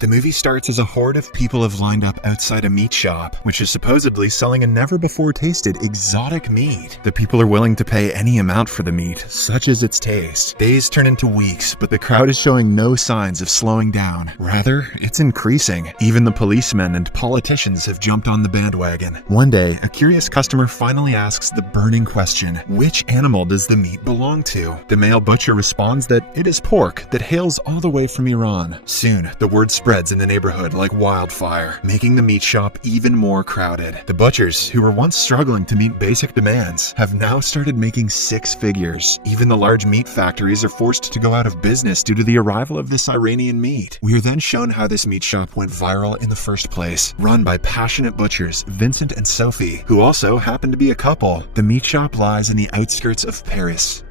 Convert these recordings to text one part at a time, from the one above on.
The movie starts as a horde of people have lined up outside a meat shop, which is supposedly selling a never-before-tasted exotic meat. The people are willing to pay any amount for the meat, such as its taste. Days turn into weeks, but the crowd is showing no signs of slowing down. Rather, it's increasing. Even the policemen and politicians have jumped on the bandwagon. One day, a curious customer finally asks the burning question, which animal does the meat belong to? The male butcher responds that it is pork that hails all the way from Iran. Soon, the word spreads in the neighborhood like wildfire, making the meat shop even more crowded. The butchers, who were once struggling to meet basic demands, have now started making six figures. Even the large meat factories are forced to go out of business due to the arrival of this Iranian meat. We are then shown how this meat shop went viral in the first place, run by passionate butchers Vincent and Sophie, who also happen to be a couple. The meat shop lies in the outskirts of Paris.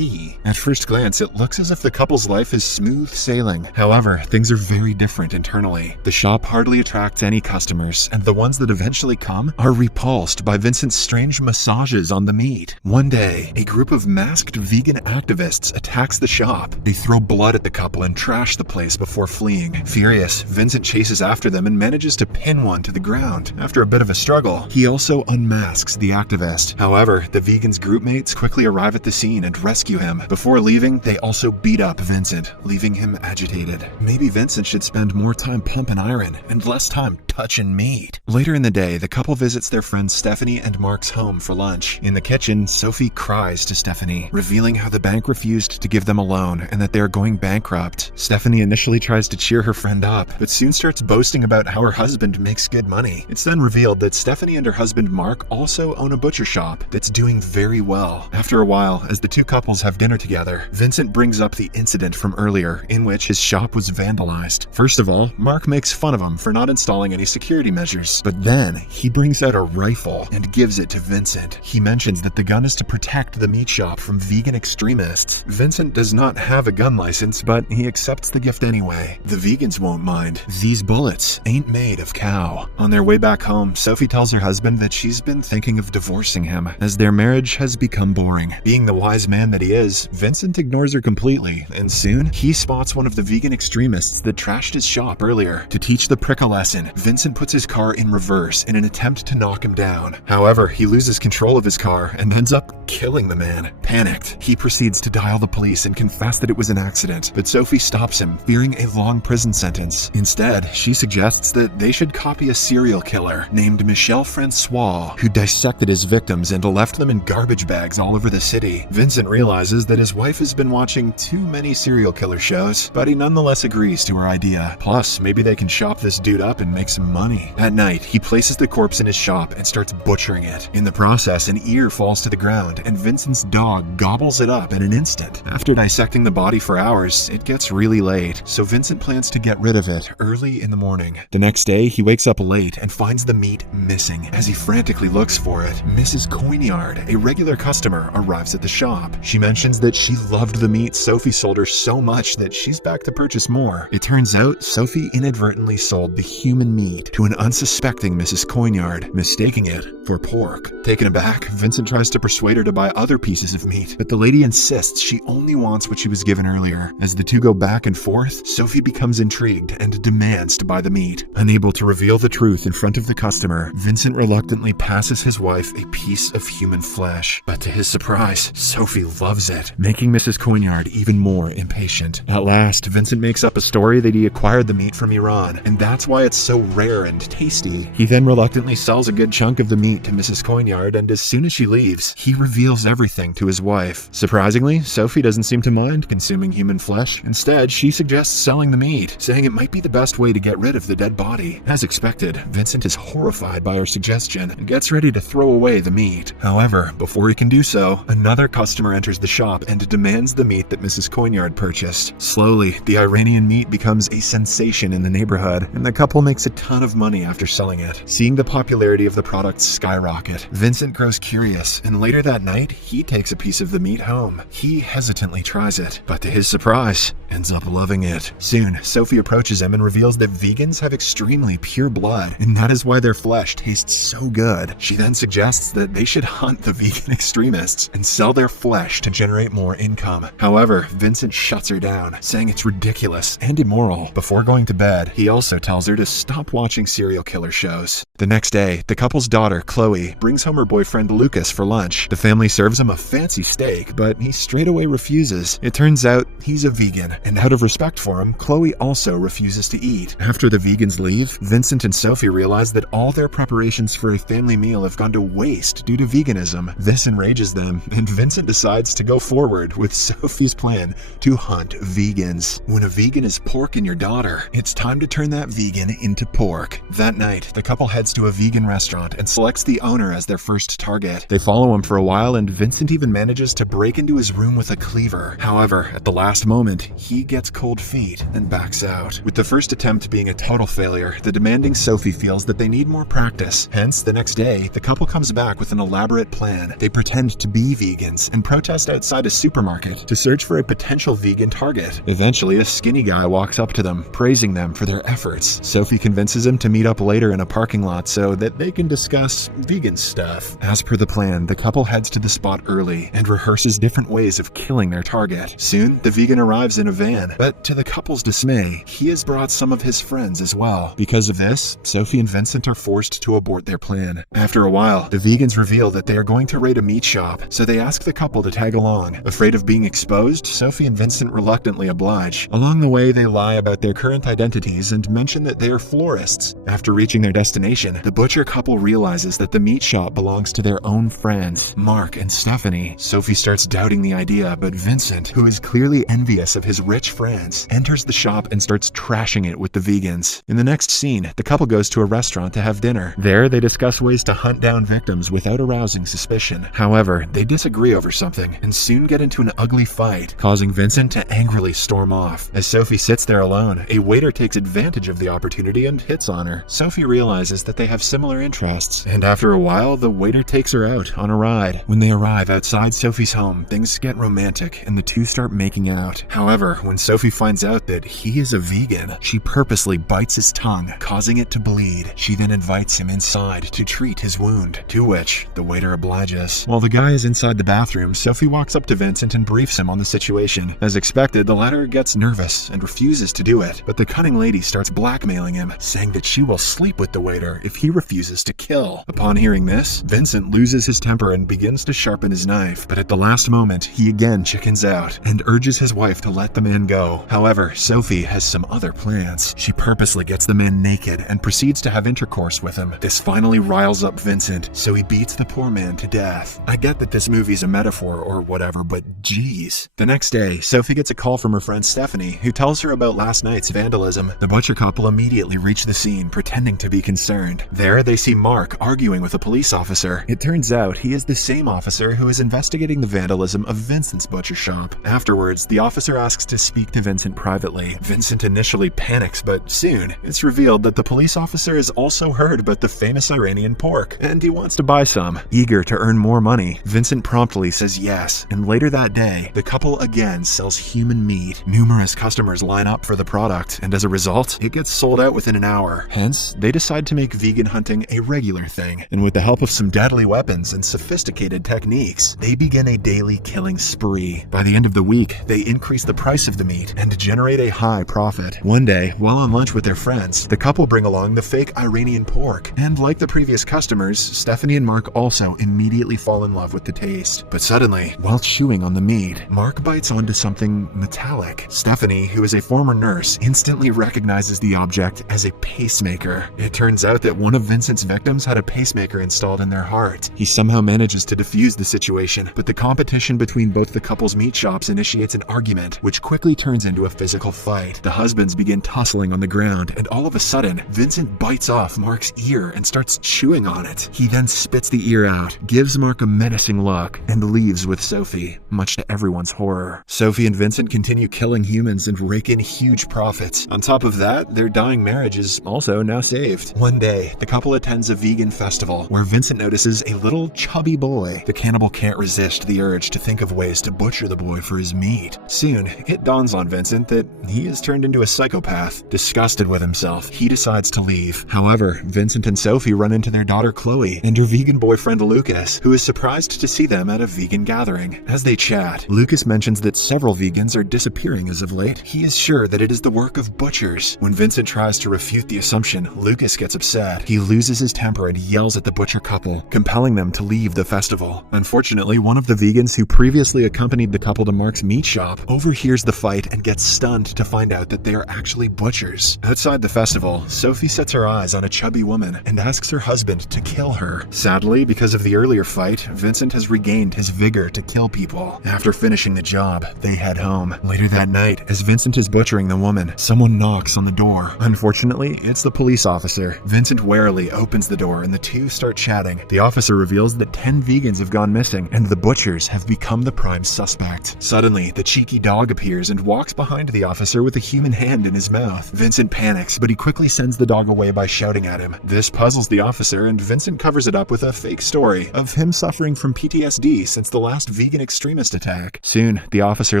At first glance, it looks as if the couple's life is smooth sailing. However, things are very different internally. The shop hardly attracts any customers, and the ones that eventually come are repulsed by Vincent's strange massages on the meat. One day, a group of masked vegan activists attacks the shop. They throw blood at the couple and trash the place before fleeing. Furious, Vincent chases after them and manages to pin one to the ground. After a bit of a struggle, he also unmasks the activist. However, the vegan's groupmates quickly arrive at the scene and rescue him. Before leaving, they also beat up Vincent, leaving him agitated. Maybe Vincent should spend more time pumping iron and less time touching meat. Later in the day, the couple visits their friends Stephanie and Mark's home for lunch. In the kitchen, Sophie cries to Stephanie, revealing how the bank refused to give them a loan and that they are going bankrupt. Stephanie initially tries to cheer her friend up, but soon starts boasting about how her husband makes good money. It's then revealed that Stephanie and her husband Mark also own a butcher shop that's doing very well. After a while, as the two couples have dinner together, Vincent brings up the incident from earlier in which his shop was vandalized. First of all, Mark makes fun of him for not installing any security measures, but then he brings out a rifle and gives it to Vincent. He mentions that the gun is to protect the meat shop from vegan extremists. Vincent does not have a gun license, but he accepts the gift anyway. The vegans won't mind. These bullets ain't made of cow. On their way back home, Sophie tells her husband that she's been thinking of divorcing him, as their marriage has become boring. Being the wise man that he is, Vincent ignores her completely, and soon he spots one of the vegan extremists that trashed his shop earlier. To teach the prick a lesson, Vincent puts his car in reverse in an attempt to knock him down. However, he loses control of his car and ends up killing the man. Panicked, he proceeds to dial the police and confess that it was an accident, but Sophie stops him, fearing a long prison sentence. Instead, she suggests that they should copy a serial killer named Michel Francois, who dissected his victims and left them in garbage bags all over the city. Vincent realizes that his wife has been watching too many serial killer shows, but he nonetheless agrees to her idea. Plus, maybe they can chop this dude up and make some money. At night, he places the corpse in his shop and starts butchering it. In the process, an ear falls to the ground, and Vincent's dog gobbles it up in an instant. After dissecting the body for hours, it gets really late, so Vincent plans to get rid of it early in the morning. The next day, he wakes up late and finds the meat missing. As he frantically looks for it, Mrs. Coignard, a regular customer, arrives at the shop. She mentions that she loved the meat Sophie sold her so much that she's back to purchase more. It turns out Sophie inadvertently sold the human meat to an unsuspecting Mrs. Coignard, mistaking it for pork. Taken aback, Vincent tries to persuade her to buy other pieces of meat, but the lady insists she only wants what she was given earlier. As the two go back and forth, Sophie becomes intrigued and demands to buy the meat. Unable to reveal the truth in front of the customer, Vincent reluctantly passes his wife a piece of human flesh, but to his surprise, Sophie loves it, making Mrs. Coignard even more impatient. At last, Vincent makes up a story that he acquired the meat from Iran, and that's why it's so rare and tasty. He then reluctantly sells a good chunk of the meat to Mrs. Coignard, and as soon as she leaves, he reveals everything to his wife. Surprisingly, Sophie doesn't seem to mind consuming human flesh. Instead, she suggests selling the meat, saying it might be the best way to get rid of the dead body. As expected, Vincent is horrified by her suggestion and gets ready to throw away the meat. However, before he can do so, another customer enters the shop and demands the meat that Mrs. Coignard purchased. Slowly, the Iranian meat becomes a sensation in the neighborhood, and the couple makes a ton of money after selling it. Seeing the popularity of the product skyrocket. Vincent grows curious, and later that night, he takes a piece of the meat home. He hesitantly tries it, but to his surprise, ends up loving it. Soon, Sophie approaches him and reveals that vegans have extremely pure blood, and that is why their flesh tastes so good. She then suggests that they should hunt the vegan extremists and sell their flesh to generate more income. However, Vincent shuts her down, saying it's ridiculous and immoral. Before going to bed, he also tells her to stop watching serial killer shows. The next day, the couple's daughter, Chloe, brings home her boyfriend Lucas for lunch. The family serves him a fancy steak, but he straight away refuses. It turns out he's a vegan, and out of respect for him, Chloe also refuses to eat. After the vegans leave, Vincent and Sophie realize that all their preparations for a family meal have gone to waste due to veganism. This enrages them, and Vincent decides to go forward with Sophie's plan to hunt vegans. When a vegan is porking your daughter, it's time to turn that vegan into pork. That night, the couple heads to a vegan restaurant and selects the owner as their first target. They follow him for a while, and Vincent even manages to break into his room with a cleaver. However, at the last moment, he gets cold feet and backs out. With the first attempt being a total failure, the demanding Sophie feels that they need more practice. Hence, the next day, the couple comes back with an elaborate plan. They pretend to be vegans and protest outside a supermarket to search for a potential vegan target. Eventually, a skinny guy walks up to them, praising them for their efforts. Sophie convinces him to meet up later in a parking lot so that they can discuss vegan stuff. As per the plan, the couple heads to the spot early and rehearses different ways of killing their target. Soon, the vegan arrives in a van, but to the couple's dismay, he has brought some of his friends as well. Because of this, Sophie and Vincent are forced to abort their plan. After a while, the vegans reveal that they are going to raid a meat shop, so they ask the couple to tag along. Afraid of being exposed, Sophie and Vincent reluctantly oblige. Along the way, they lie about their current identities and mention that they are florists. After reaching their destination, the butcher couple realizes that the meat shop belongs to their own friends, Mark and Stephanie. Sophie starts doubting the idea, but Vincent, who is clearly envious of his rich friends, enters the shop and starts trashing it with the vegans. In the next scene, the couple goes to a restaurant to have dinner. There, they discuss ways to hunt down victims without arousing suspicion. However, they disagree over something and soon get into an ugly fight, causing Vincent to angrily storm off. As Sophie sits there alone, a waiter takes advantage of the opportunity and hits on her. Sophie realizes that they have similar interests, and after a while, the waiter takes her out on a ride. When they arrive outside Sophie's home, things get romantic and the two start making out. However, when Sophie finds out that he is a vegan, she purposely bites his tongue, causing it to bleed. She then invites him inside to treat his wound, to which the waiter obliges. While the guy is inside the bathroom, Sophie walks up to Vincent and briefs him on the situation. As expected, the latter gets nervous and refuses to do it, but the cunning lady starts blackmailing him, saying that she will sleep with the waiter if he refuses to kill. Upon hearing this, Vincent loses his temper and begins to sharpen his knife, but at the last moment, he again chickens out and urges his wife to let the man go. However, Sophie has some other plans. She purposely gets the man naked and proceeds to have intercourse with him. This finally riles up Vincent, so he beats the poor man to death. I get that this movie's a metaphor or whatever, but geez. The next day, Sophie gets a call from her friend Stephanie, who tells her about last night's vandalism. The butcher couple immediately reach the scene, pretending to be concerned. There, they see Mark arguing with a police officer. It turns out he is the same officer who is investigating the vandalism of Vincent's butcher shop. Afterwards, the officer asks to speak to Vincent privately. Vincent initially panics, but soon, it's revealed that the police officer has also heard about the famous Iranian pork, and he wants to buy some. Eager to earn more money, Vincent promptly says yes, and later that day, the couple again sells human meat. Numerous customers line up for the product, and as a result, it gets sold out within an hour. Hence, they decide to make vegan hunting a regular thing, and with the help of some deadly weapons and sophisticated techniques, they begin a daily killing spree. By the end of the week, they increase the price of the meat and generate a high profit. One day, while on lunch with their friends, the couple bring along the fake Iranian pork, and like the previous customers, Stephanie and Mark also immediately fall in love with the taste. But suddenly, while chewing on the meat, Mark bites onto something metallic. Stephanie, who is a former nurse, instantly recognizes the object as a pacemaker. It turns out that one of Vincent's victims had a pacemaker installed in their heart. He somehow manages to defuse the situation, but the competition between both the couple's meat shops initiates an argument, which quickly turns into a physical fight. The husbands begin tussling on the ground, and all of a sudden, Vincent bites off Mark's ear and starts chewing on it. He then spits the ear out, gives Mark a menacing look, and leaves with Sophie, much to everyone's horror. Sophie and Vincent continue killing humans and rake in huge profits. On top of that, their dying marriage is also now saved. One day, the couple attends a vegan festival festival, where Vincent notices a little chubby boy. The cannibal can't resist the urge to think of ways to butcher the boy for his meat. Soon, it dawns on Vincent that he has turned into a psychopath. Disgusted with himself, he decides to leave. However, Vincent and Sophie run into their daughter Chloe and her vegan boyfriend Lucas, who is surprised to see them at a vegan gathering. As they chat, Lucas mentions that several vegans are disappearing as of late. He is sure that it is the work of butchers. When Vincent tries to refute the assumption, Lucas gets upset. He loses his temper and yells at the butcher couple, compelling them to leave the festival. Unfortunately, one of the vegans who previously accompanied the couple to Mark's meat shop overhears the fight and gets stunned to find out that they are actually butchers. Outside the festival, Sophie sets her eyes on a chubby woman and asks her husband to kill her. Sadly, because of the earlier fight, Vincent has regained his vigor to kill people. After finishing the job, they head home. Later that night, as Vincent is butchering the woman, someone knocks on the door. Unfortunately, it's the police officer. Vincent warily opens the door and the two start chatting. The officer reveals that 10 vegans have gone missing and the butchers have become the prime suspect. Suddenly, the cheeky dog appears and walks behind the officer with a human hand in his mouth. Vincent panics, but he quickly sends the dog away by shouting at him. This puzzles the officer, and Vincent covers it up with a fake story of him suffering from PTSD since the last vegan extremist attack. Soon, the officer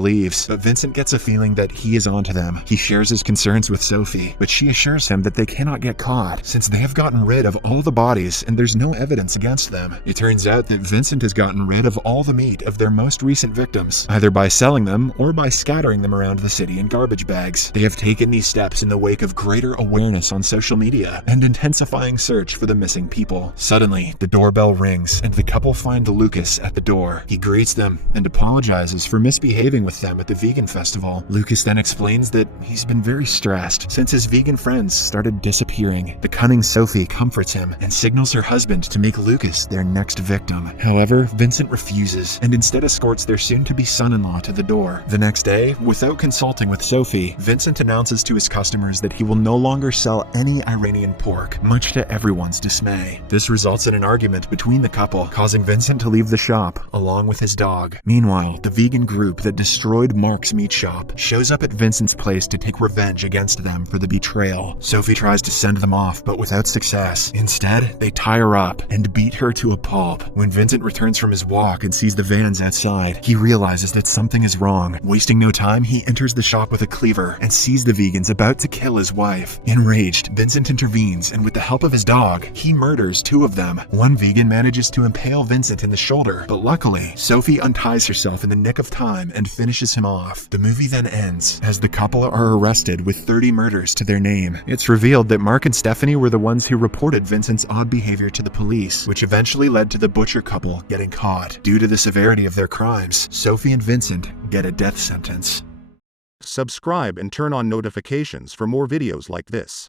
leaves, but Vincent gets a feeling that he is onto them. He shares his concerns with Sophie, but she assures him that they cannot get caught since they have gotten rid of all the bodies and there's no evidence against them. It turns out that Vincent has gotten rid of all the meat of their most recent victims, either by selling them or by scattering them around the city in garbage bags. They have taken these steps in the wake of greater awareness on social media and intensifying search for the missing people. Suddenly, the doorbell rings and the couple find Lucas at the door. He greets them and apologizes for misbehaving with them at the vegan festival. Lucas then explains that he's been very stressed since his vegan friends started disappearing. The cunning Sophie comforts him and signals her husband to make Lucas their next victim. However, Vincent refuses and instead escorts their soon-to-be son-in-law to the door. The next day, without consulting with Sophie, Vincent announces to his customers that he will no longer sell any Iranian pork, much to everyone's dismay. This results in an argument between the couple, causing Vincent to leave the shop, along with his dog. Meanwhile, the vegan group that destroyed Mark's meat shop shows up at Vincent's place to take revenge against them for the betrayal. Sophie tries to send them off, but without success. Instead, they tie her up and beat her to a pulp. When Vincent returns from his walk and sees the vans outside, he realizes that something is wrong. Wasting no time, he enters the shop with a cleaver and sees the vegans about to kill his wife. Enraged, Vincent intervenes, and with the help of his dog, he murders 2 of them. One vegan manages to impale Vincent in the shoulder, but luckily, Sophie unties herself in the nick of time and finishes him off. The movie then ends, as the couple are arrested with 30 murders to their name. It's revealed that Mark and Stephanie were the ones who reported Vincent's odd behavior to the police, which eventually led to the butcher couple getting caught. Due to the severity of their crimes, Sophie and Vincent get a death sentence. Subscribe and turn on notifications for more videos like this.